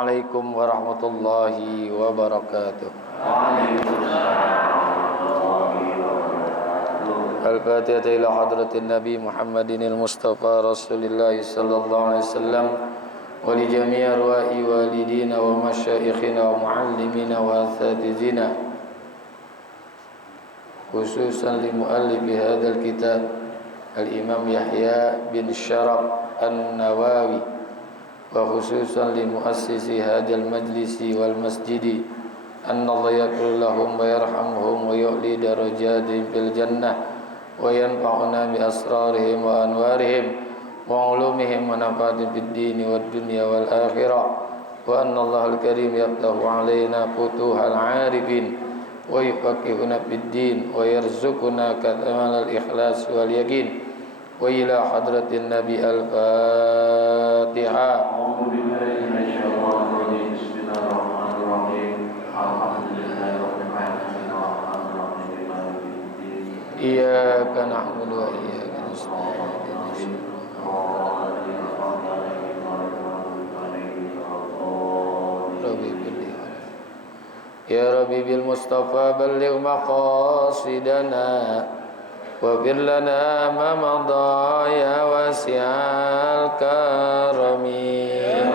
Assalamualaikum warahmatullahi wabarakatuh. Al-Fatihah ila hadratin Nabi Muhammadin al-Mustafa Rasulillah sallallahu alaihi wasallam wa li jami' arwahi walidina wa masyayikhina wa muallimina wa asatizina, khususan li muallifi hadzal kitab Al-Imam Yahya bin Syaraf An-Nawawi, wa khususan li muassisi hadzal majlisi wal masjidi, anna Allah yaghfir lahum wa yarhamhum wa yu'li darajatihim fil jannah wa yanfa'una bi asrarihim wa anwarihim wa ulumihim wa nafaatihim fid dini wad dunya wal akhirah, wa anna Allah al-karim yaftahu alaina futuhal 'arifin wa yufaqqihuna fid din wa yarzuquna kamaal al-ikhlas wal yaqin. Wa ila hadratin Nabi al-Fatihah. A'udzu billahi minasyaitonir rajim. Bismillahirrahmanirrahim. Alhamdulillahirabbil alamin arrahmanir rahim maliki yaumiddin. Iyyaka na'budu wa iyyaka nasta'in. Ya Rabbi bil Mustafa balligh maqasidana waghfir lana ma madha ya wasi'al karami. Ya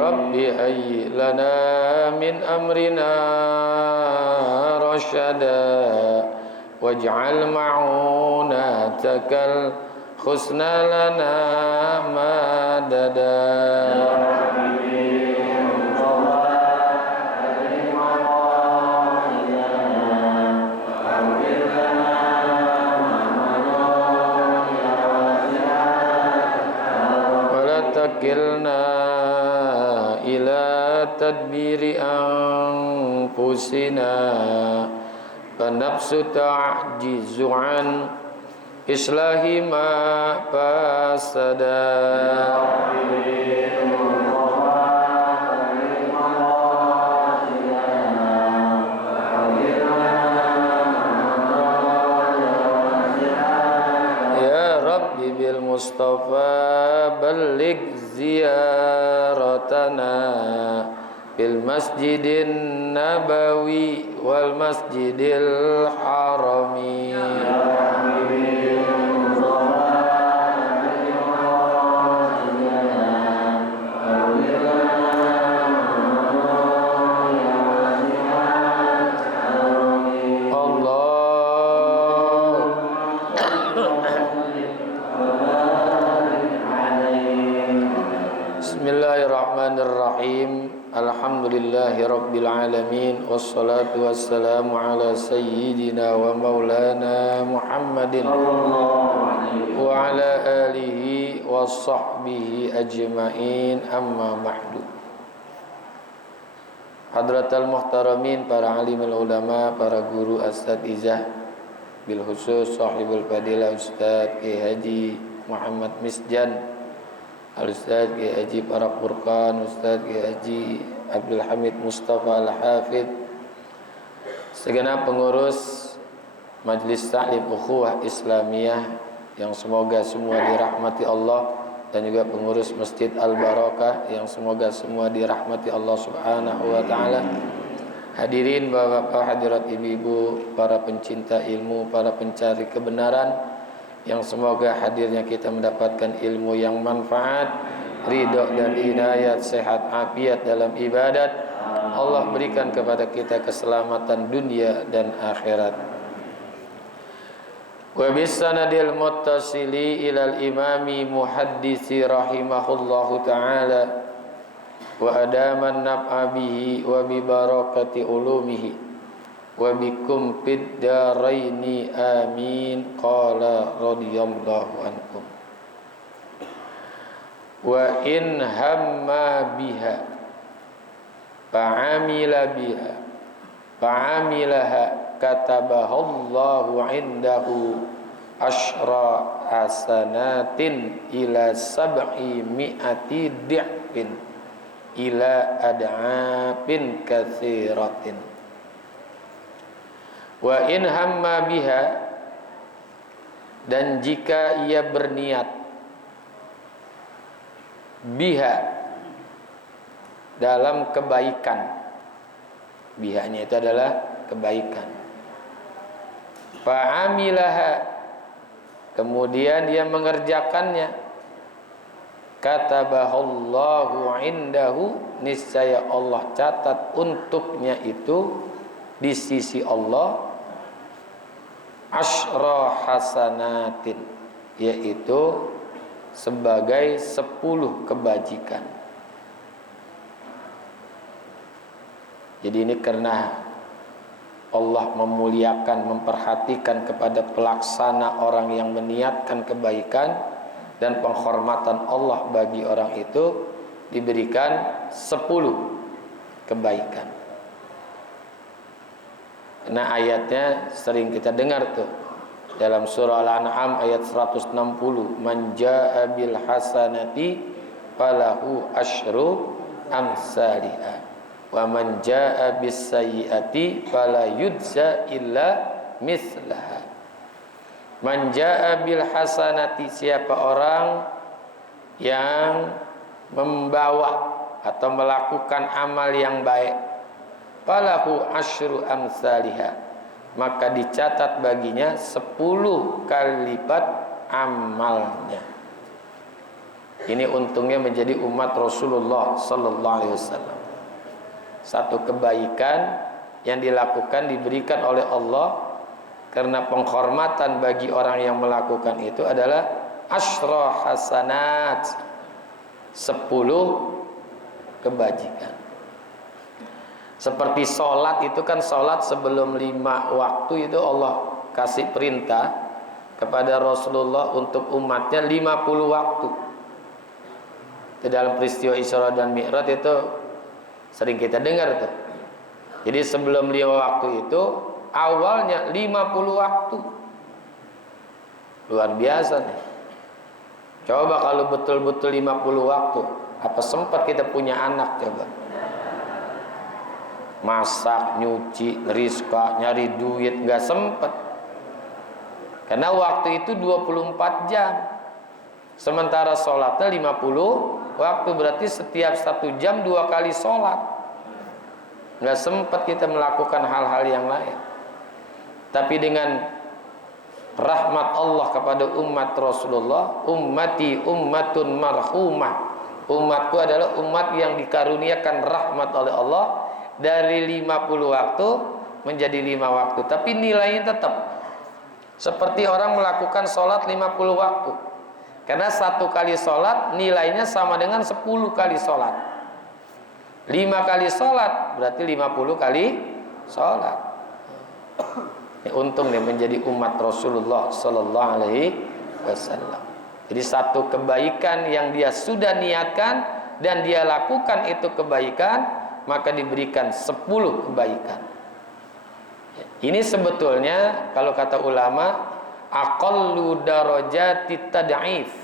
Rabbi hayyi lana min amrina rasyada waj'al ma'unatakal husna lana madada. Wala takilna ila tadbiri anfusina fanafsu ta'jizu an islahi ma fasada. Ya Rabbi bil Mustafa balligh ziyaratana bil masjidin nabawi wal masjidil harami. Bismillahirrahmanirrahim. Alhamdulillahi rabbil alamin, wassalatu wassalamu ala sayyidina wa maulana Muhammadin wa ala alihi wa sahbihi ajma'in, amma ba'du. Hadratal muhtaramin, para alimul ulama, para guru asatizah, bil khusus sahibul fadilah Ustaz Kiai Haji Muhammad Misjan, Al-Ustaz Kiai Haji Parak Furqan, Ustaz Kiai Haji Abdul Hamid Mustafa Al-Hafidh, segenap pengurus Majlis Ta'lim Ukhuwah Islamiyah yang semoga semua dirahmati Allah, dan juga pengurus Masjid Al-Barakah yang semoga semua dirahmati Allah Subhanahu wa taala. Hadirin bapak-bapak, hadirat ibu-ibu, para pencinta ilmu, para pencari kebenaran, yang semoga hadirnya kita mendapatkan ilmu yang manfaat, ridha dan inayat, sehat afiat dalam ibadat. Allah berikan kepada kita keselamatan dunia dan akhirat. Wa bisanadil muttasili ilal imami muhaddisi rahimahullahu ta'ala wa adaman naf'a bihi wa bi barakati ulumihi wa bikum fid daraini amin. Qala radhiyallahu ankum. Wa in hamma biha fa'amila biha fa'amilaha katabahallahu indahu asyra hasanatin ila sab'i mi'ati di'fin ila ad'abin katsiratin. Wa in hamma biha, dan jika ia berniat biha dalam kebaikan, bihanya itu adalah kebaikan, fa'amilaha, kemudian dia mengerjakannya, katabahallahu indahu, niscaya Allah catat untuknya itu di sisi Allah asyra hasanatin, yaitu sebagai 10 kebajikan. Jadi ini karena Allah memuliakan, memperhatikan kepada pelaksana orang yang meniatkan kebaikan, dan penghormatan Allah bagi orang itu diberikan 10 kebaikan. Nah, ayatnya sering kita dengar tuh dalam surah Al-An'am ayat 160, man jaa bil hasanati falahu asyru amsalha wa man jaa bis sayyiati fala yujza illa mislaha. Man jaa bil hasanati, siapa orang yang membawa atau melakukan amal yang baik, falahu asyru amsalha, maka dicatat baginya 10 kali lipat amalnya. Ini untungnya menjadi umat Rasulullah sallallahu alaihi wasallam. Satu kebaikan yang dilakukan diberikan oleh Allah karena penghormatan bagi orang yang melakukan itu adalah asyra hasanat, 10 kebajikan. Seperti sholat itu kan, sholat sebelum 5 waktu itu Allah kasih perintah kepada Rasulullah untuk umatnya 50 waktu. Di dalam peristiwa Isra dan Mi'raj itu sering kita dengar tuh. Jadi sebelum 5 waktu itu awalnya 50 waktu. Luar biasa nih. Coba kalau betul-betul 50 waktu, apa sempat kita punya anak coba? Masak, nyuci, rizqa, nyari duit, nggak sempet. Karena waktu itu 24 jam. Sementara sholatnya 50 waktu, berarti setiap 1 jam 2 kali sholat. Nggak sempet kita melakukan hal-hal yang lain. Tapi dengan rahmat Allah kepada umat Rasulullah, ummati ummatun marhumah, umatku adalah umat yang dikaruniakan rahmat oleh Allah, dari 50 waktu menjadi 5 waktu, tapi nilainya tetap seperti orang melakukan sholat 50 waktu, karena 1 kali sholat nilainya sama dengan 10 kali sholat. 5 kali sholat berarti 50 kali sholat. Ini untung nih menjadi umat Rasulullah sallallahu alaihi wasallam. Jadi satu kebaikan yang dia sudah niatkan dan dia lakukan itu kebaikan, maka diberikan 10 kebaikan. Ini sebetulnya kalau kata ulama aqallu darajati tad'if,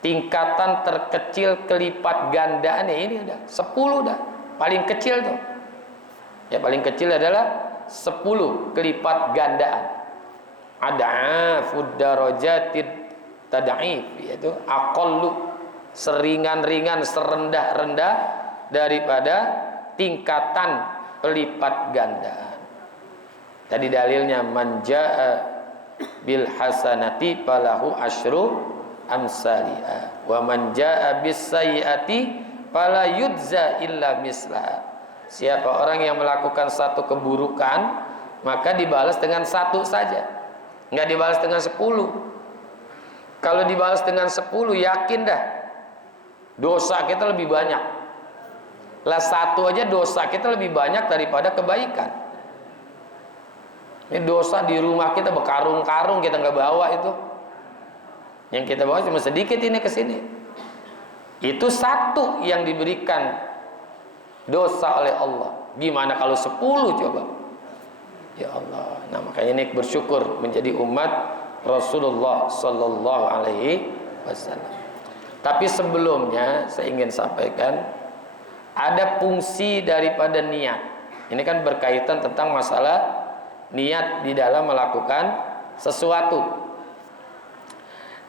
tingkatan terkecil kelipat gandaannya. Ini udah 10 dah, paling kecil tuh. Ya, paling kecil adalah 10 kelipat gandaan. Ad'afud darajati tad'if, yaitu aqallu, seringan-ringan, serendah-rendah daripada tingkatan pelipat gandaan. Tadi dalilnya man jaa bil hasanati falahu asyru amsalha wa man jaa bis sayyiati fala yujza illa mislaha. Siapa orang yang melakukan satu keburukan, maka dibalas dengan 1 saja, nggak dibalas dengan 10. Kalau dibalas dengan 10, yakin dah dosa kita lebih banyak. Lah 1 aja dosa kita lebih banyak daripada kebaikan. Ini dosa di rumah kita berkarung-karung kita nggak bawa itu. Yang kita bawa cuma sedikit ini ke sini. Itu 1 yang diberikan dosa oleh Allah. Gimana kalau 10 coba? Ya Allah. Nah, makanya ini bersyukur menjadi umat Rasulullah sallallahu alaihi wasallam. Tapi sebelumnya saya ingin sampaikan ada fungsi daripada niat. Ini kan berkaitan tentang masalah niat di dalam melakukan sesuatu.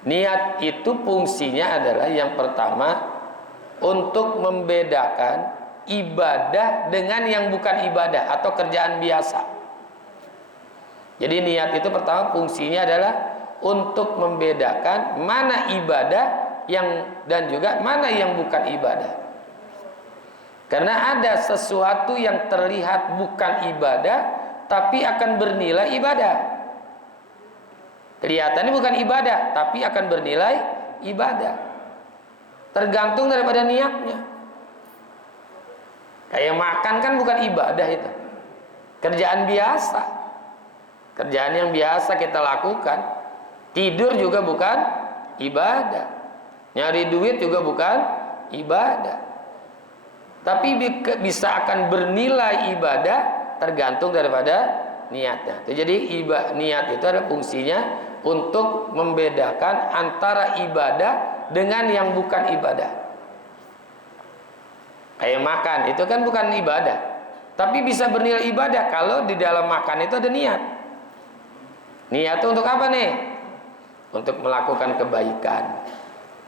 Niat itu fungsinya adalah yang pertama untuk membedakan ibadah dengan yang bukan ibadah atau kerjaan biasa. Jadi niat itu pertama fungsinya adalah untuk membedakan mana ibadah dan juga mana yang bukan ibadah. Karena ada sesuatu yang terlihat bukan ibadah tapi akan bernilai ibadah. Kelihatannya bukan ibadah tapi akan bernilai ibadah. Tergantung daripada niatnya. Kayak makan kan bukan ibadah itu. Kerjaan biasa. Kerjaan yang biasa kita lakukan. Tidur juga bukan ibadah. Nyari duit juga bukan ibadah. Tapi bisa akan bernilai ibadah tergantung daripada niatnya. Jadi niat itu ada fungsinya untuk membedakan antara ibadah dengan yang bukan ibadah. Kayak makan itu kan bukan ibadah, tapi bisa bernilai ibadah kalau di dalam makan itu ada niat. Niat itu untuk apa nih? Untuk melakukan kebaikan.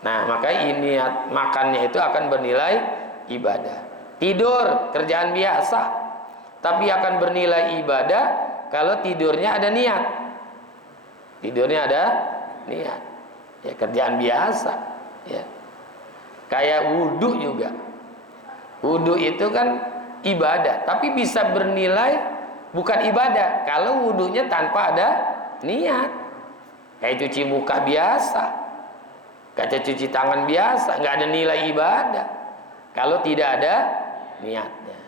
Nah, maka ini makannya itu akan bernilai ibadah. Tidur kerjaan biasa, tapi akan bernilai ibadah kalau tidurnya ada niat. Tidurnya ada niat. Ya kerjaan biasa. Ya. Kayak wudhu juga. Wudhu itu kan ibadah, tapi bisa bernilai bukan ibadah kalau wudhunya tanpa ada niat. Kayak cuci muka biasa. Kayak cuci tangan biasa, nggak ada nilai ibadah kalau tidak ada niatnya.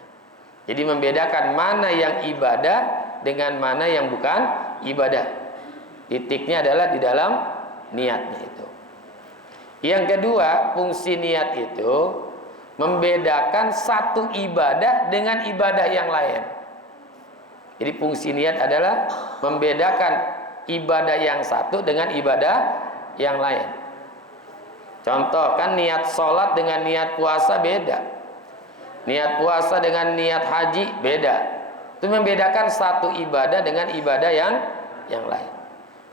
Jadi membedakan mana yang ibadah dengan mana yang bukan ibadah. Titiknya adalah di dalam niatnya itu. Yang kedua, fungsi niat itu membedakan satu ibadah dengan ibadah yang lain. Jadi fungsi niat adalah membedakan ibadah yang satu dengan ibadah yang lain. Contoh kan niat sholat dengan niat puasa beda. Niat puasa dengan niat haji beda. Itu membedakan satu ibadah dengan ibadah yang lain.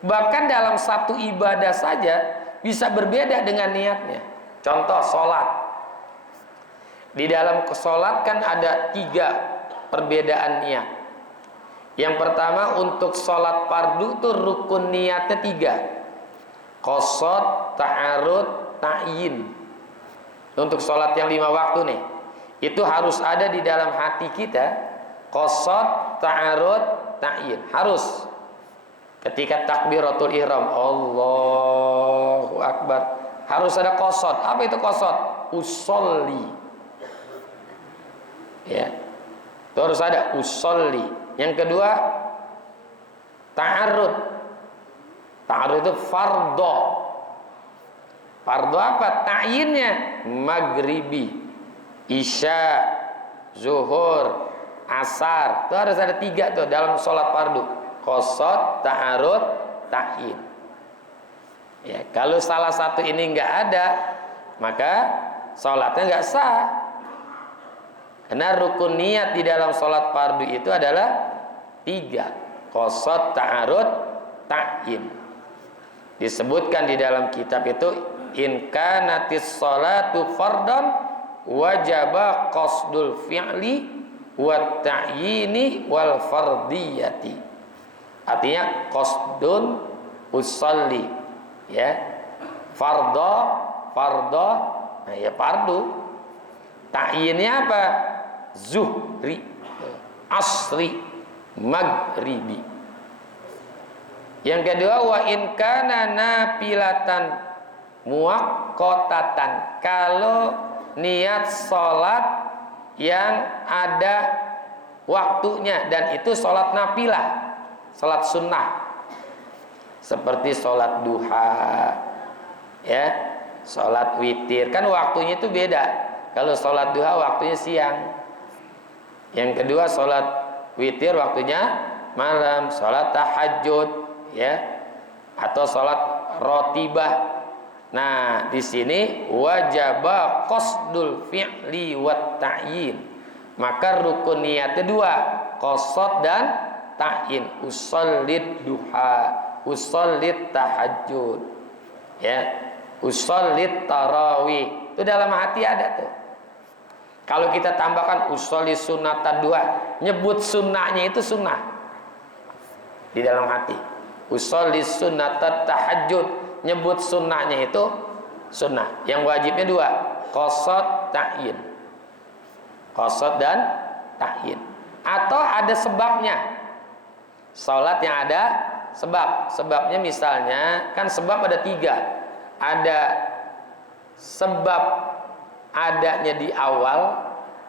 Bahkan dalam satu ibadah saja bisa berbeda dengan niatnya. Contoh sholat. Di dalam sholat kan ada 3 perbedaan niat. Yang pertama untuk sholat fardu itu rukun niatnya 3. Qasad, ta'arud, ta'yin. Untuk sholat yang 5 waktu nih, itu harus ada di dalam hati kita. Qasad, ta'arud, ta'yin. Harus. Ketika takbiratul ihram, Allahu Akbar, harus ada qasad. Apa itu qasad? Usolli. Ya. Itu harus ada usolli. Yang kedua, ta'arud. Ta'arud itu fardhu. Fardhu apa? Ta'yinnya maghribi, isya, zuhur, asar. Itu harus ada 3 tuh dalam sholat fardu. Qasad, ta'arud, ta'yin. Ya, kalau salah satu ini nggak ada, maka sholatnya nggak sah. Karena rukun niat di dalam sholat fardu itu adalah 3. Qasad, ta'arud, ta'yin. Disebutkan di dalam kitab itu, in kanatis sholatu fardhan wajaba qasdul fi'li wa ta'yini wal fardiyati. Artinya qasdun usolli, ya, fardho, nah ya fardu. Ta'yinnya apa? Zuhri, asri, maghribi. Yang kedua, wa in kana nafilatan muwaqqatan. Kalau niat sholat yang ada waktunya dan itu sholat nafilah, sholat sunnah, seperti sholat duha, ya, sholat witir, kan waktunya itu beda. Kalau sholat duha waktunya siang. Yang kedua sholat witir waktunya malam. Sholat tahajud, ya, atau sholat rotibah Nah, di sini wajaba qasdul fi'li wat ta'yin. Maka rukun niatnya dua, qasad dan ta'yin. Usallid duha, usallid tahajud. Ya, usallid tarawih. Itu dalam hati ada tuh. Kalau kita tambahkan usolli sunnatan dua, nyebut sunnahnya itu sunnah di dalam hati. Usolli sunnatan tahajud, nyebut sunnahnya itu sunnah. Yang wajibnya dua, qasad ta'yin. Qasad dan ta'yin. Atau ada sebabnya. Salat yang ada sebab. Sebabnya misalnya, kan sebab ada tiga. Ada sebab adanya di awal,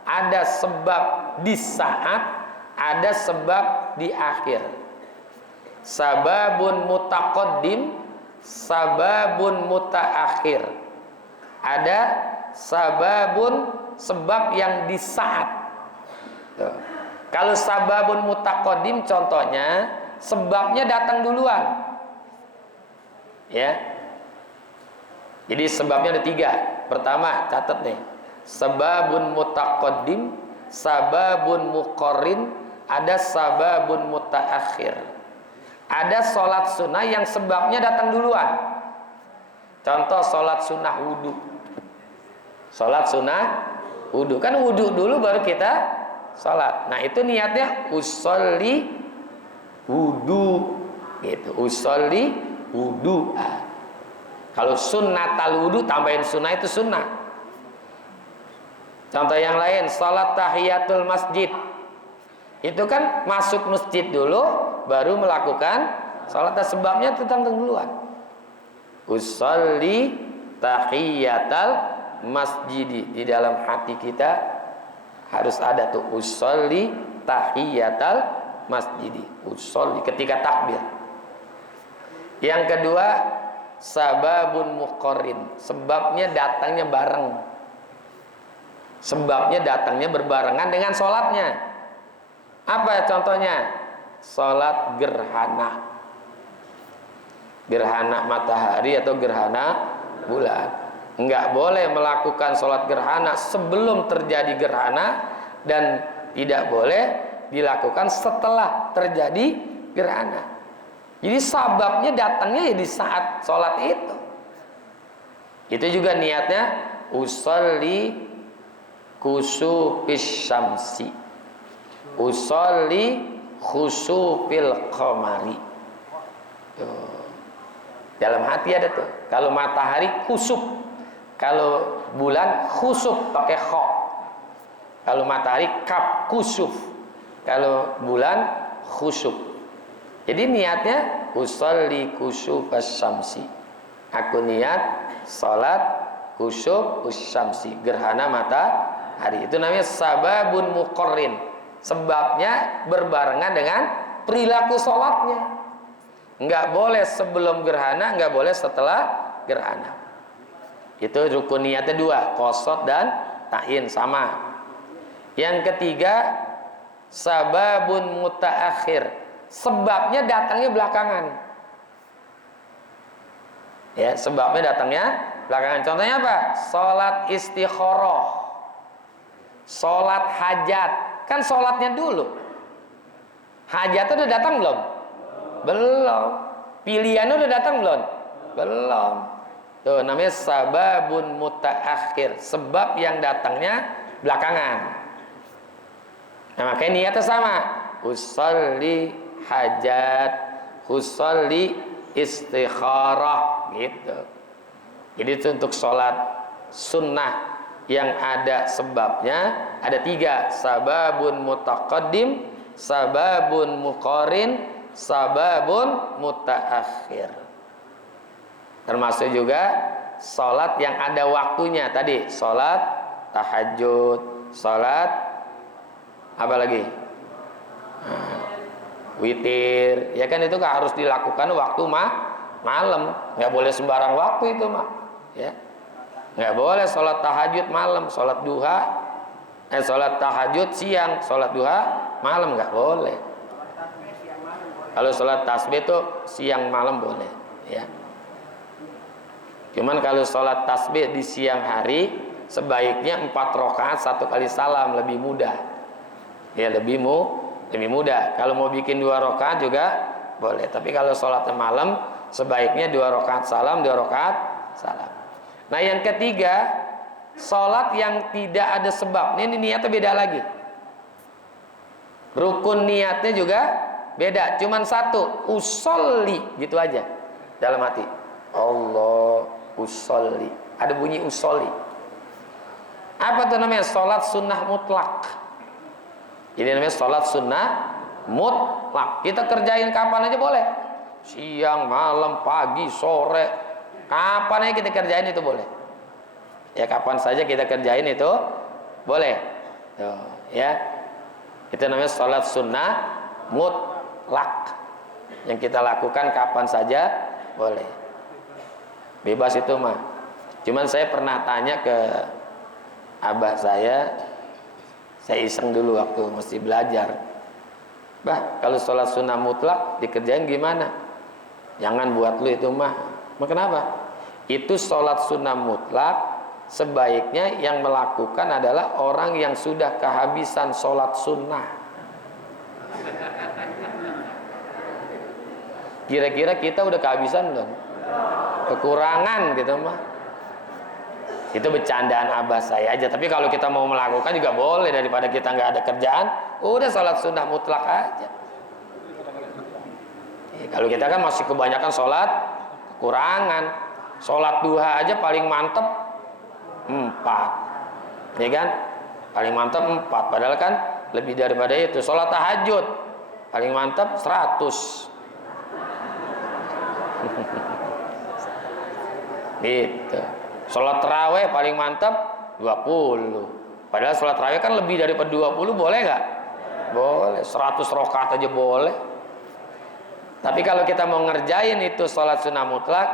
ada sebab di saat, ada sebab di akhir. Sababun mutaqaddim, sababun mutaakhir. Ada sababun, sebab yang di saat. Tuh. Kalau sababun mutaqaddim contohnya sebabnya datang duluan. Ya. Jadi sebabnya ada tiga. Pertama, catat nih. Sababun mutaqaddim, sababun muqarrin, ada sababun mutaakhir. Ada sholat sunnah yang sebabnya datang duluan. Contoh sholat sunnah wudu. Sholat sunnah wudu. Kan wudu dulu baru kita sholat. Nah itu niatnya usolli wudu. Gitu. Usolli wudu. Kalau sunnatal wudu tambahin sunnah itu sunnah. Contoh yang lain, sholat tahiyatul masjid. Itu kan masuk masjid dulu, baru melakukan sholat. Sebabnya tentang duluan. Usolli tahiyatal masjid. Di dalam hati kita harus ada tuh usolli tahiyatal masjid. Usolli ketika takbir. Yang kedua, sababun muqarrin, sebabnya datangnya bareng. Sebabnya datangnya berbarengan dengan sholatnya. Apa contohnya? Sholat gerhana. Gerhana matahari atau gerhana bulan. Enggak boleh melakukan sholat gerhana sebelum terjadi gerhana, dan tidak boleh dilakukan setelah terjadi gerhana. Jadi sababnya datangnya ya di saat sholat itu. Itu juga niatnya usolli kusufis syamsi, usolli khusufil qamari. Dalam hati ada tuh. Kalau matahari khusuf, kalau bulan khusuf pakai kha. Kalau matahari kaf kusuf, kalau bulan khusuf. Jadi niatnya usolli kusufas syamsi. Aku niat salat kusuf usyamsi, gerhana matahari. Itu namanya sababun muqarrin. Sebabnya berbarengan dengan perilaku salatnya. Enggak boleh sebelum gerhana, enggak boleh setelah gerhana. Itu rukun niatnya dua, qasad dan ta'yin sama. Yang ketiga, sababun mutaakhir. Sebabnya datangnya belakangan. Ya, sebabnya datangnya belakangan. Contohnya apa? Salat istikharah, salat hajat. Kan salatnya dulu. Hajat udah datang belum? Belum. Pilihannya udah datang belum? Belum. Tuh namanya sababun mutaakhir, sebab yang datangnya belakangan. Nah, makanya niatnya sama. Usolli hajat, usolli istikharah, gitu. Jadi itu untuk sholat sunnah yang ada sebabnya ada tiga: sababun mutaqaddim, sababun muqarrin, sababun mutaakhir. Termasuk juga sholat yang ada waktunya tadi, sholat tahajud, sholat apa lagi? Witir, ya kan itu harus dilakukan waktu malam, nggak boleh sembarang waktu itu mah, ya, nggak boleh sholat tahajud malam, sholat duha, sholat tahajud siang, sholat duha malam nggak boleh. Kalau sholat tasbih itu siang malam boleh, ya. Cuman kalau sholat tasbih di siang hari sebaiknya 4 rakaat 1 kali salam, lebih mudah. Ya lebih mudah. Kalau mau bikin 2 rakaat juga boleh. Tapi kalau sholat malam sebaiknya 2 rakaat salam, 2 rakaat salam. Nah yang ketiga, sholat yang tidak ada sebab. Ini niatnya beda lagi. Rukun niatnya juga beda. Cuman satu, usolli gitu aja dalam hati. Allah usolli. Ada bunyi usolli. Apa tuh namanya? Sholat sunnah mutlak. Ini namanya sholat sunnah mutlak. Kita kerjain kapan aja boleh. Siang, malam, pagi, sore, kapan aja kita kerjain itu boleh. Ya kapan saja kita kerjain itu boleh. Tuh, ya. Itu namanya sholat sunnah mutlak. Yang kita lakukan kapan saja boleh. Bebas itu mah. Cuman saya pernah tanya ke abah saya iseng dulu waktu mesti belajar. Bah, kalau sholat sunnah mutlak dikerjain gimana? Jangan buat lu itu mah. Kenapa? Itu sholat sunnah mutlak sebaiknya yang melakukan adalah orang yang sudah kehabisan sholat sunnah. Kira-kira kita udah kehabisan belum? Kekurangan gitu mah. Itu bercandaan abah saya aja. Tapi kalau kita mau melakukan juga boleh, daripada kita nggak ada kerjaan, udah sholat sunnah mutlak aja. Kalau kita kan masih kebanyakan sholat kekurangan. Sholat duha aja paling mantep 4, ya kan? Paling mantep 4. Padahal kan lebih daripada itu. Sholat tahajud paling mantep 100. Gitu. Sholat tarawih paling mantap 20. Padahal sholat tarawih kan lebih daripada 20, boleh nggak? Boleh. 100 rakaat aja boleh. Tapi kalau kita mau ngerjain itu sholat sunnah mutlak,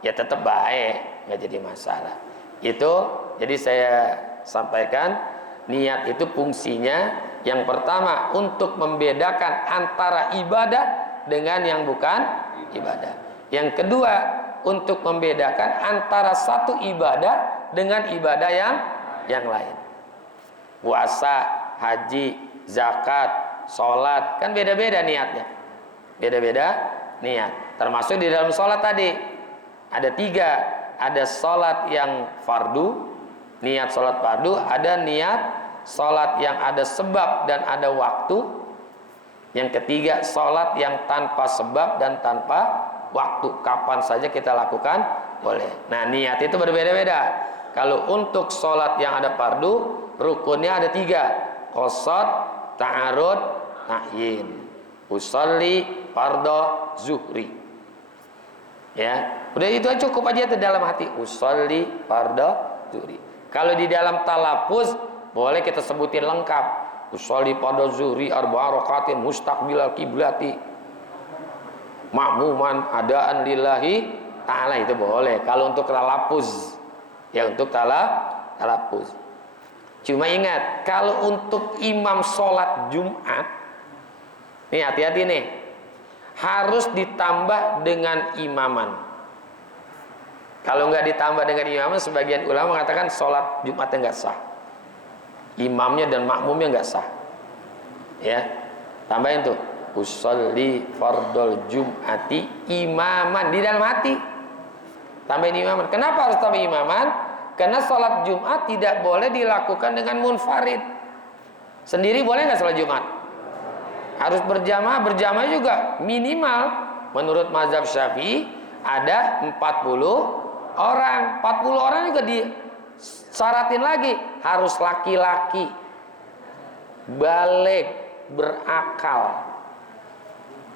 ya tetap baik, nggak jadi masalah. Itu jadi saya sampaikan, niat itu fungsinya yang pertama untuk membedakan antara ibadah dengan yang bukan ibadah. Yang kedua, untuk membedakan antara satu ibadah dengan ibadah yang lain. Puasa, haji, zakat, sholat, kan beda-beda niatnya. Beda-beda niat. Termasuk di dalam sholat tadi ada 3. Ada sholat yang fardu, niat sholat fardu. Ada niat sholat yang ada sebab dan ada waktu. Yang ketiga, sholat yang tanpa sebab dan tanpa waktu, kapan saja kita lakukan boleh. Nah niat itu berbeda-beda. Kalau untuk sholat yang ada fardu, rukunnya ada 3: qasad, ta'arud, ta'yin. Usolli, fardhu, zuhri. Ya, udah itu cukup aja itu dalam hati. Usolli, fardhu, zuhri. Kalau di dalam talafuz boleh kita sebutin lengkap. Usolli, fardhu, zuhri, 4 rakaatin mustaqbilal kiblati. Makmuman adaan lillahi ta'ala, itu boleh. Kalau untuk talafuz, ya untuk talafuz. Cuma ingat, kalau untuk imam sholat Jumat, nih hati-hati nih, harus ditambah dengan imaman. Kalau nggak ditambah dengan imaman, sebagian ulama mengatakan sholat Jumatnya nggak sah, imamnya dan makmumnya nggak sah. Ya, tambahin tuh. Usolli fardhul jum'ati imaman, di dalam hati tambahin imaman. Kenapa harus tambah imaman? Karena sholat Jumat tidak boleh dilakukan dengan munfarid. Sendiri boleh nggak sholat Jumat? Harus berjamaah. Berjamaah juga minimal menurut mazhab Syafi'i ada 40 orang. 40 orang juga disyaratin lagi, harus laki-laki, baligh, berakal.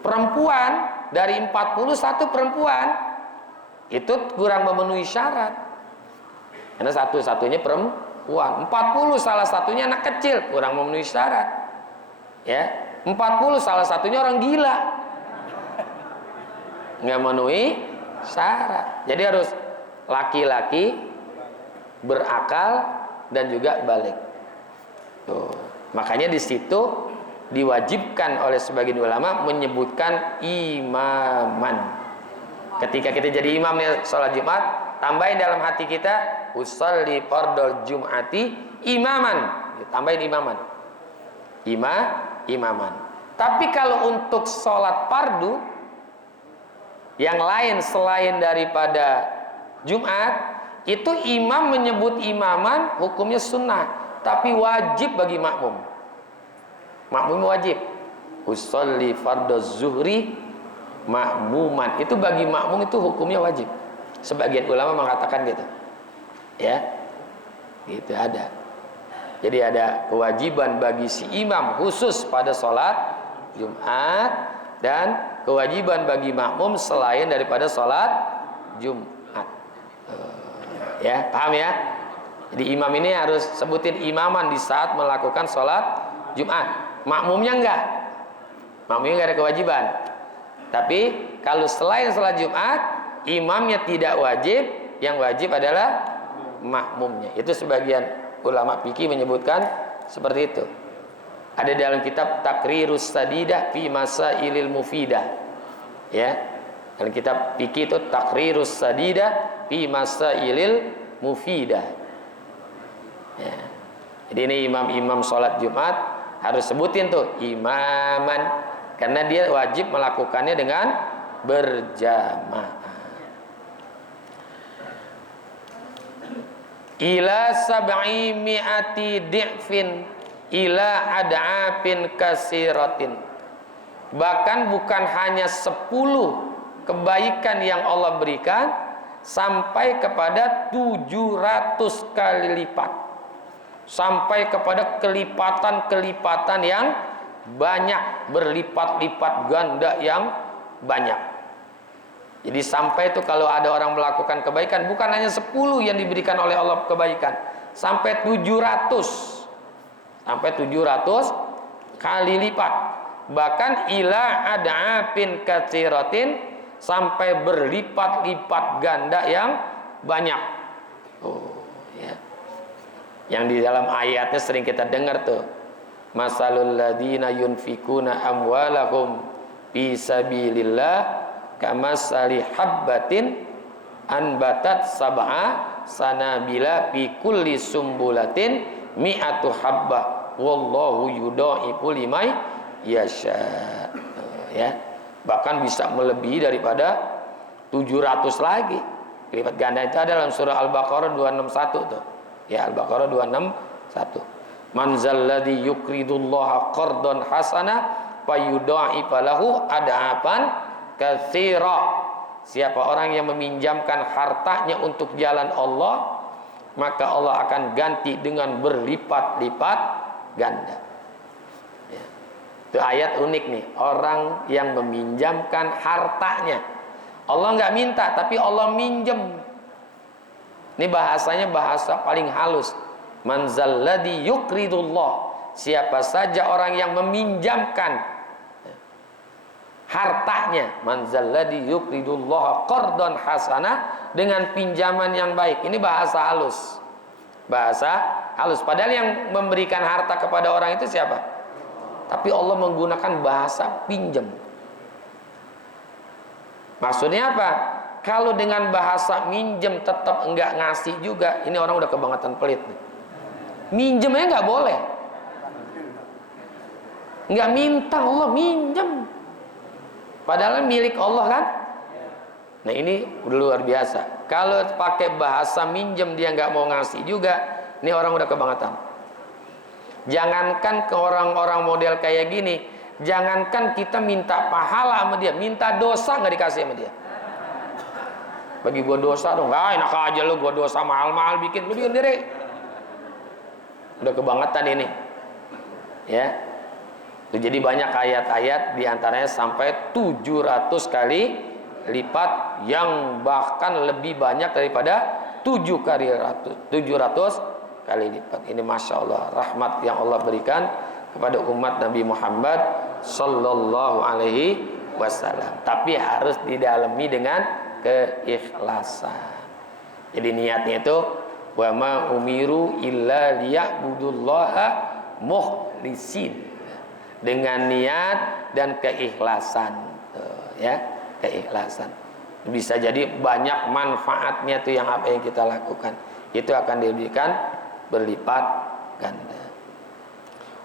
Perempuan dari 41 perempuan itu kurang memenuhi syarat. Karena satu-satunya perempuan. 40 salah satunya anak kecil, kurang memenuhi syarat. Ya, 40 salah satunya orang gila, nggak memenuhi syarat. Jadi harus laki-laki, berakal, dan juga baligh. Tuh. Makanya di situ diwajibkan oleh sebagian ulama menyebutkan imaman. Ketika kita jadi imam nih sholat Jumat, tambahin dalam hati kita, usolli fardal jum'ati imaman. Tambahin imaman. Imaman. Tapi kalau untuk sholat fardu yang lain selain daripada Jumat, itu imam menyebut imaman hukumnya sunnah, tapi wajib bagi makmum. Makmum wajib. Usolli fardaz zuhri makmuman. Itu bagi makmum itu hukumnya wajib. Sebagian ulama mengatakan gitu. Ya. Gitu ada. Jadi ada kewajiban bagi si imam khusus pada sholat Jumat, dan kewajiban bagi makmum selain daripada sholat Jumat. Ya, paham ya? Jadi imam ini harus sebutin imaman di saat melakukan sholat Jumat. Makmumnya enggak. Makmumnya enggak ada kewajiban. Tapi kalau selain sholat Jumat, imamnya tidak wajib, yang wajib adalah makmumnya. Itu sebagian ulama fikih menyebutkan seperti itu. Ada dalam kitab Taqrirus Sadidah fi Masailil Mufidah. Ya. Dalam kitab fikih itu Taqrirus Sadidah fi Masailil Mufidah. Ya. Jadi ini imam-imam sholat Jumat harus sebutin tuh imaman, karena dia wajib melakukannya dengan berjamaah. Ila sab'i mi'ati di'fin ila ad'afin kasiratin. Bahkan bukan hanya 10 kebaikan yang Allah berikan, sampai kepada 700 kali lipat, sampai kepada kelipatan-kelipatan yang banyak, berlipat-lipat ganda yang banyak. Jadi sampai itu kalau ada orang melakukan kebaikan, bukan hanya 10 yang diberikan oleh Allah kebaikan, sampai 700. Sampai 700 kali lipat. Bahkan ila ad'afin katsiratin, sampai berlipat-lipat ganda yang banyak. Oh, ya. Yang di dalam ayatnya sering kita dengar tuh. Masalul ladzina yunfikuna amwalahum fi sabilillah kamasali habbatin anbatat sab'a sanabila fi kulli sumbulatin mi'atu habbah wallahu yudha'ifu liman yasha. Ya, bahkan bisa melebihi daripada 700 lagi. Lipat ganda itu ada dalam surah Al-Baqarah 261 tuh. Ya, Al-Baqarah 261. Man zalladzi yuqridullaha qardan hasana fayudha'ifa lahu ad'afan katsira. Siapa orang yang meminjamkan hartanya untuk jalan Allah, maka Allah akan ganti dengan berlipat-lipat ganda. Ya. Itu ayat unik nih. Orang yang meminjamkan hartanya, Allah nggak minta, tapi Allah minjem. Ini bahasanya bahasa paling halus. Man zalladzi yuqridullah. Siapa saja orang yang meminjamkan hartanya, man zalladzi yuqridullaha qardan hasana, dengan pinjaman yang baik. Ini bahasa halus. Bahasa halus. Padahal yang memberikan harta kepada orang itu siapa? Tapi Allah menggunakan bahasa pinjam. Maksudnya apa? Kalau dengan bahasa minjem tetap enggak ngasih juga, ini orang udah kebangetan pelit nih. Minjemnya enggak boleh. Enggak minta, Allah minjem. Padahal milik Allah kan? Nah ini udah luar biasa. Kalau pakai bahasa minjem dia nggak mau ngasih juga, ini orang udah kebangetan. Jangankan ke orang-orang model kayak gini, jangankan kita minta pahala sama dia, minta dosa nggak dikasih sama dia. Bagi gua dosa dong, enak aja lu, gua dosa mahal-mahal bikin, lu bikin sendiri. Udah kebangetan ini, ya. Jadi banyak ayat-ayat diantaranya sampai 700 kali lipat, yang bahkan lebih banyak daripada 700 kali lipat. Ini Masya Allah, rahmat yang Allah berikan kepada umat Nabi Muhammad Sallallahu Alaihi Wasallam. Tapi harus didalami dengan keikhlasan. Jadi niatnya itu wa ma umiru illa liya'budullaha mukhlisin, dengan niat dan keikhlasan. Tuh, ya, keikhlasan. Bisa jadi banyak manfaatnya tuh yang apa yang kita lakukan. Itu akan diberikan berlipat ganda.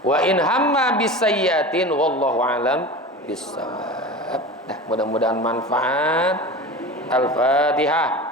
Wa in hamma bisayyatin wallahu alam bissawab. Nah, mudah-mudahan manfaat. Al-Fatihah.